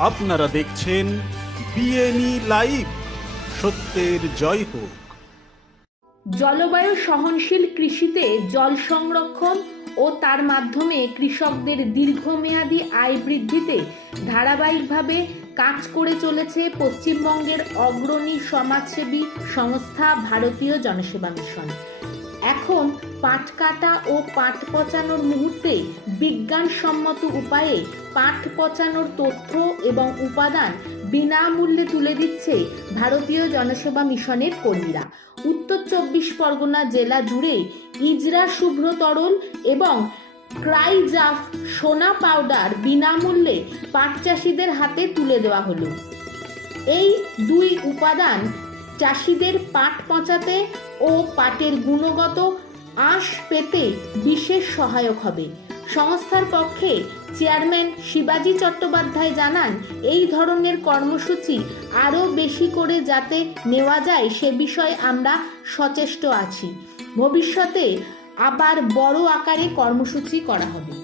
আপনারা দেখছেন বিএনই লাইভ সত্যের জয় হোক। জলবায়ু সহনশীল কৃষিতে জল সংরক্ষণ ও তার মাধ্যমে কৃষকদের দীর্ঘমেয়াদী আয় বৃদ্ধিতে ধারাবাহিকভাবে কাজ করে চলেছে পশ্চিমবঙ্গের অগ্রণী সমাজসেবী সংস্থা ভারতীয় জনসেবা মিশন। এখন পাট কাটা ও পাট পচানোর মুহূর্তে বিজ্ঞানসম্মত উপায়ে পাট পচানোর তথ্য এবং উপাদান বিনামূল্যে তুলে দিচ্ছে ভারতীয় জনসেবা মিশনের কর্মীরা। উত্তর চব্বিশ পরগনা জেলা জুড়ে ইজরা শুভ্র তরল এবং ক্রাইজাফ সোনা পাউডার বিনামূল্যে পাট চাষিদের হাতে তুলে দেওয়া হলো। এই দুই উপাদান চাষিদের পাট পচাতে ও পাটের গুণগত আঁশ পেতে বিশেষ সহায়ক হবে। সংস্থার পক্ষে চেয়ারম্যান শিবাজি চট্টোপাধ্যায় জানান, এই ধরনের কর্মসূচি আরও বেশি করে যাতে নেওয়া যায় সে বিষয়ে আমরা সচেষ্ট আছি। ভবিষ্যতে আবার বড় আকারে কর্মসূচি করা হবে।